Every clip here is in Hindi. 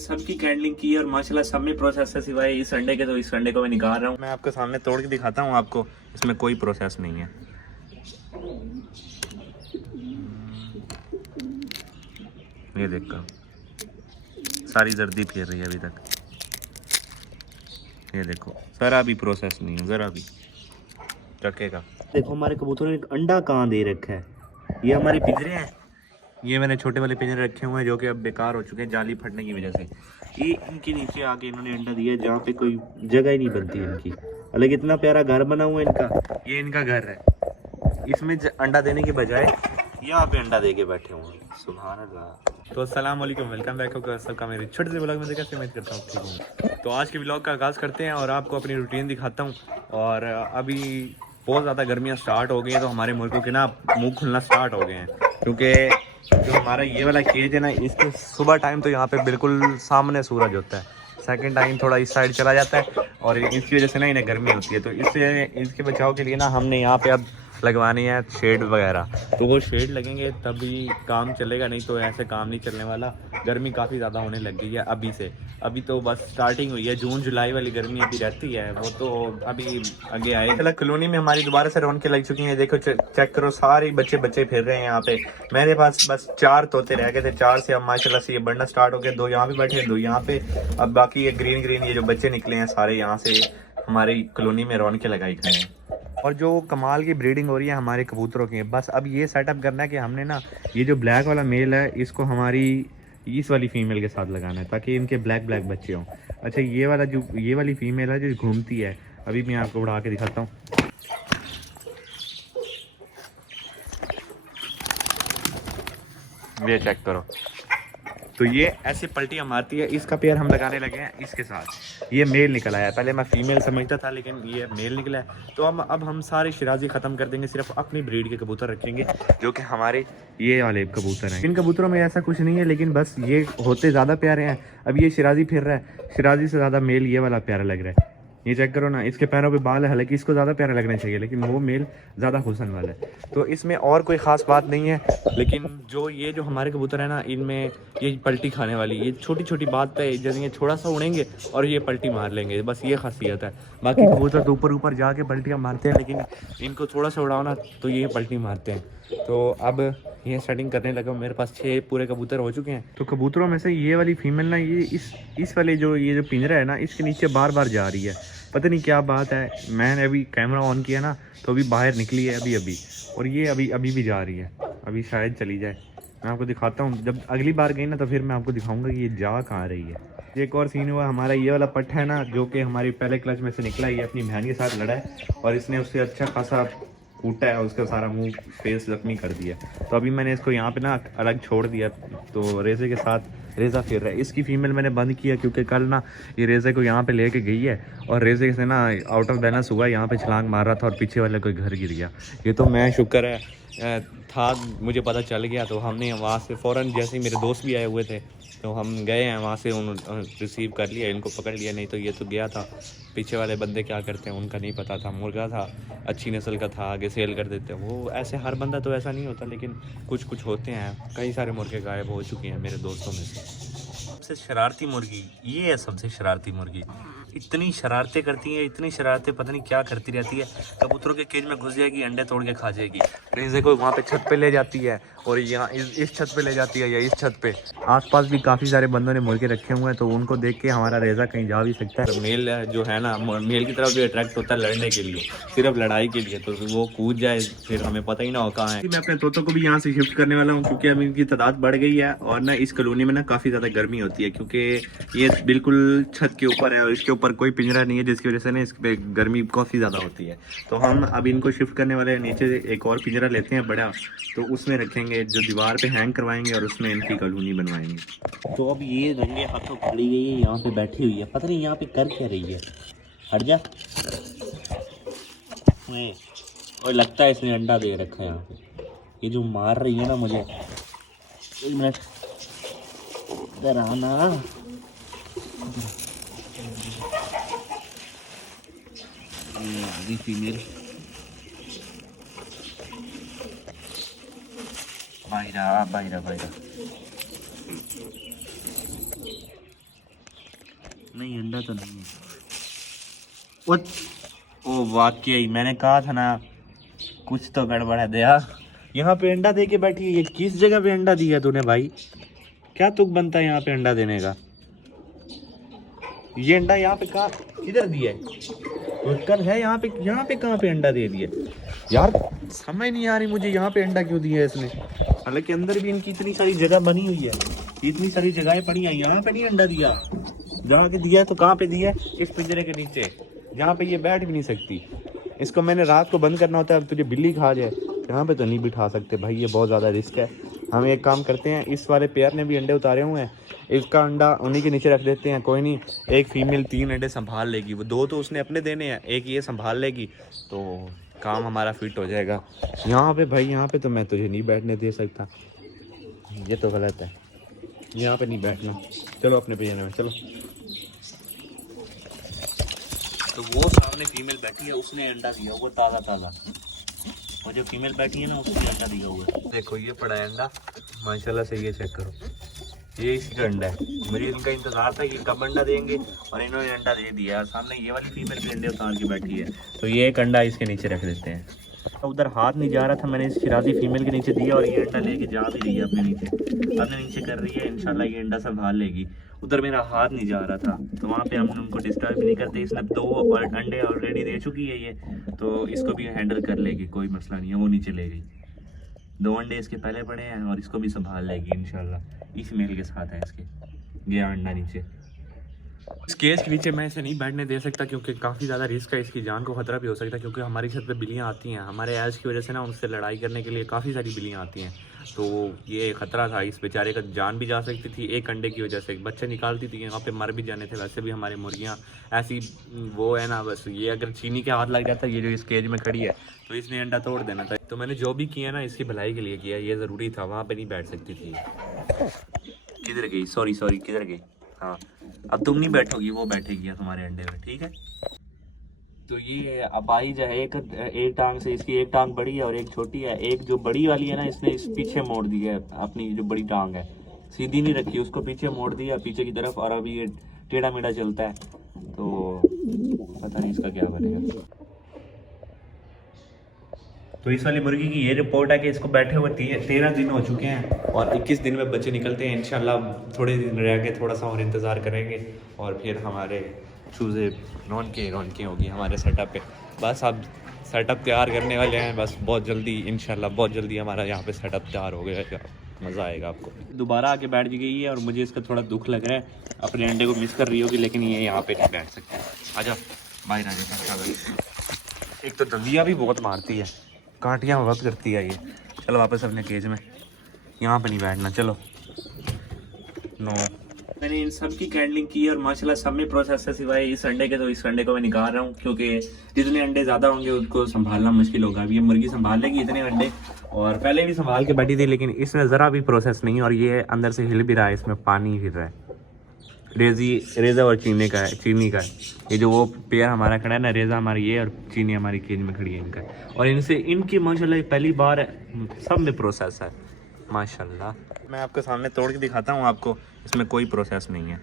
सबकी कैंडलिंग की और माशाल्लाह सब में प्रोसेस है सिवाय इस अंडे के, तो इस अंडे को मैं निकाल रहा हूँ। मैं आपके सामने तोड़ के दिखाता हूँ आपको, इसमें कोई प्रोसेस नहीं है। ये देखो सारी जर्दी फिर रही है अभी तक। ये देखो ज़रा भी प्रोसेस नहीं है, ज़रा भी रखेगा। देखो हमारे कबूतरों ने एक अंडा कहाँ दे रखा है। ये हमारे पिंजरे हैं, ये मैंने छोटे वाले पिंजरे रखे हुए हैं जो कि अब बेकार हो चुके हैं जाली फटने की वजह से। ये इनके नीचे आके इन्होंने अंडा दिया जहाँ पे कोई जगह ही नहीं बनती इनकी। अलग इतना प्यारा घर बना हुआ है इनका, ये इनका घर है। इसमें अंडा देने के बजाय यहाँ पे अंडा दे के बैठे हुए हैं। सुभान अल्लाह। तो अस्सलाम वालेकुम, वेलकम बैक हो सबका मेरे छोटे से व्लॉग में। कैसे उम्मीद करता हूँ ठीक हूँ। तो आज के व्लॉग का आगाज़ करते हैं और आपको अपनी रूटीन दिखाता हूँ। और अभी बहुत ज़्यादा गर्मियाँ स्टार्ट हो गई हैं, तो हमारे मुल्कों के ना मुँह खुलना स्टार्ट हो गए हैं, क्योंकि जो हमारा ये वाला केज है ना, इसके सुबह टाइम तो यहाँ पे बिल्कुल सामने सूरज होता है, सेकंड टाइम थोड़ा इस साइड चला जाता है और इसकी वजह से ना इन्हें गर्मी होती है। तो इससे इसके बचाव के लिए ना हमने यहाँ पे अब लगवानी है शेड वगैरह। तो वो शेड लगेंगे तभी काम चलेगा, नहीं तो ऐसे काम नहीं चलने वाला। गर्मी काफ़ी ज़्यादा होने लग गई है अभी से, अभी तो बस स्टार्टिंग हुई है। जून जुलाई वाली गर्मी अभी रहती है, वो तो अभी आगे आए। चलो कॉलोनी में हमारी दोबारा से रौनकें लग चुकी हैं। देखो चेक करो, सारे बच्चे फिर रहे हैं यहाँ पे। मेरे पास बस 4 तोते रह गए थे, 4 से अब माशाल्लाह से ये बढ़ना स्टार्ट हो गया। 2 यहाँ पे बैठे, 2 यहाँ पे। अब बाकी ये ग्रीन ये जो बच्चे निकले हैं सारे यहाँ से हमारी कॉलोनी में रौनकें लगाई खड़े हैं। और जो कमाल की ब्रीडिंग हो रही है हमारे कबूतरों की, बस अब ये सेटअप करना है कि हमने ना ये जो ब्लैक वाला मेल है इसको हमारी इस वाली फीमेल के साथ लगाना है ताकि इनके ब्लैक बच्चे हों। अच्छा ये वाली फीमेल है जो घूमती है, अभी मैं आपको उड़ा के दिखाता हूँ। ये चेक करो, तो ये ऐसे पलटियाँ मारती है। इसका पेयर हम लगाने लगे हैं इसके साथ। ये मेल निकल आया, पहले मैं फीमेल समझता था लेकिन ये मेल निकला है। तो अब हम सारे शिराजी ख़त्म कर देंगे, सिर्फ अपनी ब्रीड के कबूतर रखेंगे जो कि हमारे ये वाले कबूतर हैं। इन कबूतरों में ऐसा कुछ नहीं है, लेकिन बस ये होते ज़्यादा प्यारे हैं। अब ये शिराजी फिर रहा है, शिराजी से ज़्यादा मेल ये वाला प्यारा लग रहा है। ये चेक करो ना, इसके पैरों पे बाल है, हालांकि इसको ज़्यादा प्यारा लगना चाहिए लेकिन वो मेल ज़्यादा हुस्न वाला है। तो इसमें और कोई ख़ास बात नहीं है, लेकिन जो हमारे कबूतर है ना, इनमें ये पलटी खाने वाली, ये छोटी छोटी बात पे जैसे ये थोड़ा सा उड़ेंगे और ये पलटी मार लेंगे, बस ये खासियत है। बाकी कबूतर तो ऊपर जाके पलटियाँ मारते हैं, लेकिन इनको थोड़ा सा उड़ाओ ना तो ये पलटी मारते हैं। तो अब ये सेटिंग करने लगा। मेरे पास 6 पूरे कबूतर हो चुके हैं। तो कबूतरों में से ये वाली फीमेल ना, ये इस वाले ये जो पिंजरा है ना, इसके नीचे बार जा रही है, पता नहीं क्या बात है। मैंने अभी कैमरा ऑन किया ना तो अभी बाहर निकली है अभी, और ये अभी भी जा रही है, अभी शायद चली जाए। मैं आपको दिखाता हूँ, जब अगली बार गई ना तो फिर मैं आपको दिखाऊंगा कि ये जा कहाँ रही है। एक और सीन हुआ, हमारा ये वाला पट्टा है ना जो कि हमारी पहले क्लच में से निकला, ये अपनी बहन के साथ लड़ा है और इसने उससे अच्छा खासा कूटा है, उसका सारा मुंह फेस जख्मी कर दिया। तो अभी मैंने इसको यहाँ पे ना अलग छोड़ दिया, तो रेज़े के साथ रेज़ा फिर रहा है। इसकी फ़ीमेल मैंने बंद किया क्योंकि कल ना ये रेज़े को यहाँ पे लेके गई है और रेज़े से ना आउट ऑफ बैलेंस हुआ, यहाँ पे छलांग मार रहा था और पीछे वाले कोई घर गिर गया। ये तो मैं शुक्र है था, मुझे पता चल गया, तो हमने वहाँ से फ़ौरन, जैसे ही मेरे दोस्त भी आए हुए थे तो हम गए हैं वहाँ से, उन्होंने रिसीव कर लिया, इनको पकड़ लिया। नहीं तो ये तो गया था, पीछे वाले बंदे क्या करते हैं उनका नहीं पता था। मुर्गा था, अच्छी नस्ल का था, आगे सेल कर देते हैं वो। ऐसे हर बंदा तो ऐसा नहीं होता, लेकिन कुछ होते हैं। कई सारे मुर्गे गायब हो चुके हैं मेरे दोस्तों में से। सबसे शरारती मुर्गी ये है, सबसे शरारती मुर्गी। इतनी शरारतें करती है, इतनी शरारतें, पता नहीं क्या करती रहती है। कबूतरों के केज में घुस जाएगी, अंडे तोड़ के खा जाएगी। रेज़े को वहाँ पे छत पे ले जाती है और यहाँ इस छत पे ले जाती है या इस छत पे। आसपास भी काफ़ी सारे बंदों ने मुर्गे रखे हुए हैं, तो उनको देख के हमारा रेज़ा कहीं जा भी सकता है। मेल जो है ना, मेल की तरफ भी अट्रैक्ट होता है लड़ने के लिए, सिर्फ लड़ाई के लिए, तो वो कूद जाए फिर हमें पता ही ना हो कहाँ है। मैं अपने तोतों को भी यहाँ से शिफ्ट करने वाला हूँ क्योंकि अब इनकी तादाद बढ़ गई है और ना इस कॉलोनी में ना काफ़ी ज़्यादा गर्मी होती है, क्योंकि ये बिल्कुल छत के ऊपर है और इसके ऊपर कोई पिंजरा नहीं है, जिसकी वजह से ना इस पे गर्मी काफ़ी ज़्यादा होती है। तो हम अब इनको शिफ्ट करने वाले हैं, नीचे एक और पिंजरा लेते हैं बड़ा, तो उसमें रखेंगे, जो दीवार पे हैंग करवाएंगे और उसमें इनकी कॉलोनी बनवाएंगे। तो अब ये रंगे हाथों खड़ी गई है, यहाँ पे बैठी हुई है, पता नहीं यहाँ पे कर क्या रही है। हट जा, और लगता है इसने अंडा दे रखा है यहाँ पे। ये जो मार रही है ना मुझे, 1 मिनट इधर आना। ये फीमेल बाहिरा। नहीं अंडा तो नहीं है। ओ वाकई मैंने कहा था ना, कुछ तो गड़बड़ है दया। यहाँ पे अंडा दे के बैठी है, ये किस जगह पे अंडा दिया तूने भाई? क्या तुक बनता है यहाँ पे अंडा देने का? ये अंडा यहाँ पे कहाँ, किधर दिया है? कल है यहाँ पे कहाँ पे अंडा दे दिया यार? समझ नहीं आ रही मुझे, यहाँ पे अंडा क्यों दिया है इसने? हालांकि अंदर भी इनकी इतनी सारी जगह बनी हुई है, इतनी सारी जगहें पड़ी हैं, यहाँ पे नहीं अंडा दिया। जहाँ के दिया है तो कहाँ पे दिया है? इस पिंजरे के नीचे, जहाँ पे ये बैठ भी नहीं सकती। इसको मैंने रात को बंद करना होता है, अब तुझे बिल्ली खा जाए। यहाँ पे तो नहीं बिठा सकते भाई, ये बहुत ज़्यादा रिस्क है। हम एक काम करते हैं, इस वाले पेयर ने भी अंडे उतारे हुए हैं, इसका अंडा उन्हीं के नीचे रख देते हैं। कोई नहीं, एक फीमेल 3 अंडे संभाल लेगी, वो 2 तो उसने अपने देने हैं, एक ये संभाल लेगी, तो काम हमारा फिट हो जाएगा। यहाँ पे भाई, यहाँ पे तो मैं तुझे नहीं बैठने दे सकता, ये तो गलत है, यहाँ पे नहीं बैठना। चलो अपने पिंजरे में चलो। तो वो सामने फीमेल बैठी है, उसने अंडा दिया हुआ ताज़ा, और जो फीमेल बैठी है ना, उसने अंडा दिया हुआ है। देखो ये पड़ा है अंडा माशाल्लाह से, ये चेक करो, ये इसी का अंडा है। मुझे इनका इंतजार था कि कब अंडा देंगे, और इन्होंने अंडा दे दिया। सामने ये वाली फीमेल भी अंडे उतार के बैठी है, तो ये एक अंडा इसके नीचे रख देते हैं। उधर हाथ नहीं जा रहा था, मैंने इस शिराजी फीमेल के नीचे दिया, और ये अंडा लेके जा भी रही है अपने नीचे कर रही है। इंशाल्लाह ये अंडा संभाल लेगी। उधर मेरा हाथ नहीं जा रहा था, तो वहाँ पे हम उनको डिस्टर्ब भी नहीं करते। इसने 2 अंडे ऑलरेडी दे चुकी है ये, तो इसको भी हैंडल कर लेगी, कोई मसला नहीं है। वो नीचे ले गई, 2 अंडे इसके पहले पड़े हैं, और इसको भी संभाल लेगी इंशाल्लाह। इस मेल के साथ है इसके, गया अंडा नीचे। इस केज के नीचे मैं इसे नहीं बैठने दे सकता, क्योंकि काफ़ी ज़्यादा रिस्क है, इसकी जान को खतरा भी हो सकता है। क्योंकि हमारी छत पे बिल्लियाँ आती हैं, हमारे ऐज की वजह से ना, उनसे लड़ाई करने के लिए काफ़ी सारी बिल्लियाँ आती हैं। तो ये खतरा था, इस बेचारे का जान भी जा सकती थी। एक अंडे की वजह से बच्चे निकालती थी, यहाँ पे मर भी जाने थे। वैसे भी हमारी मुर्गियाँ ऐसी वो है ना, बस ये अगर चीनी के हाथ लग जाता, ये जो इस केज में खड़ी है, तो इसने अंडा तोड़ देना था। तो मैंने जो भी किया ना, इसकी भलाई के लिए किया, ये ज़रूरी था। वहाँ पर नहीं बैठ सकती थी। किधर गई? सॉरी किधर गई? हाँ, अब तुम नहीं बैठोगी, वो बैठेगी तुम्हारे अंडे में, ठीक है? तो ये अपाई जो है, एक टांग से, इसकी एक टांग बड़ी है और एक छोटी है। एक जो बड़ी वाली है ना, इसने इस पीछे मोड़ दी है, अपनी जो बड़ी टांग है सीधी नहीं रखी, उसको पीछे मोड़ दिया पीछे की तरफ, और अभी ये टेढ़ा मेढ़ा चलता है। तो पता नहीं इसका क्या बनेगा। तो इस वाली मुर्गी की ये रिपोर्ट है कि इसको बैठे हुए 13 दिन हो चुके हैं, और 21 दिन में बच्चे निकलते हैं। इंशाल्लाह थोड़े दिन रह के थोड़ा सा और इंतज़ार करेंगे, और फिर हमारे चूज़े रौनकें होगी हमारे सेटअप पे। बस अब सेटअप तैयार करने वाले हैं, बस बहुत जल्दी इंशाल्लाह, बहुत जल्दी हमारा यहाँ पे सेटअप तैयार हो गया, मज़ा आएगा आपको। दोबारा आके बैठ गई है, और मुझे इसका थोड़ा दुख लग रहा है। अपने अंडे को मिस कर रही होगी, लेकिन ये यहाँ पे नहीं बैठ सकते। आजा बाहर आ जाए। एक तो दविया भी बहुत मारती है, कांटियाँ बहुत करती है ये। चलो वापस अपने केज में, यहाँ पे नहीं बैठना। चलो नो, मैंने इन सब की कैंडलिंग की और माशाल्लाह सब में प्रोसेस है, सिवाय इस अंडे के। तो इस अंडे को मैं निकाल रहा हूँ, क्योंकि जितने अंडे ज़्यादा होंगे उनको संभालना मुश्किल होगा। अब ये मुर्गी संभाल लेगी इतने अंडे, और पहले भी संभाल के बैठी थी, लेकिन इसमें ज़रा भी प्रोसेस नहीं है, और ये अंदर से हिल भी रहा है, इसमें पानी हिल रहा है। रेज़ा और चीनी का है। ये जो वो पेयर हमारा खड़ा है ना, रेज़ा हमारी ये, और चीनी हमारी केज में खड़ी है इनका। और इनकी माशाल्लाह पहली बार सब में प्रोसेस है माशाल्लाह। मैं आपके सामने तोड़ के दिखाता हूँ आपको, इसमें कोई प्रोसेस नहीं है।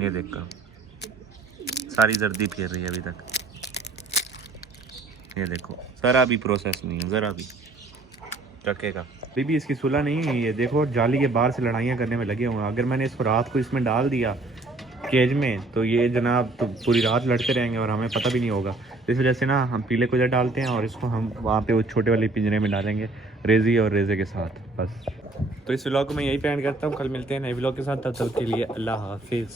ये देखो, सारी जर्दी फिर रही है अभी तक। ये देखो, ज़रा भी प्रोसेस नहीं है, ज़रा भी। रखेगा अभी भी इसकी सुलह नहीं है। ये देखो, जाली के बाहर से लड़ाइयाँ करने में लगे हुए हैं। अगर मैंने इसको रात को इसमें डाल दिया केज में, तो ये जनाब तो पूरी रात लड़ते रहेंगे, और हमें पता भी नहीं होगा। इस वजह से ना हम पीले को इधर डालते हैं, और इसको हम वहाँ पे उस छोटे वाले पिंजरे में डालेंगे, रेज़ी और रेज़े के साथ। बस, तो इस व्लॉग को मैं यही एंड करता हूँ। कल मिलते हैं नए व्लॉग के साथ, तब तक के लिए अल्लाह हाफिज़।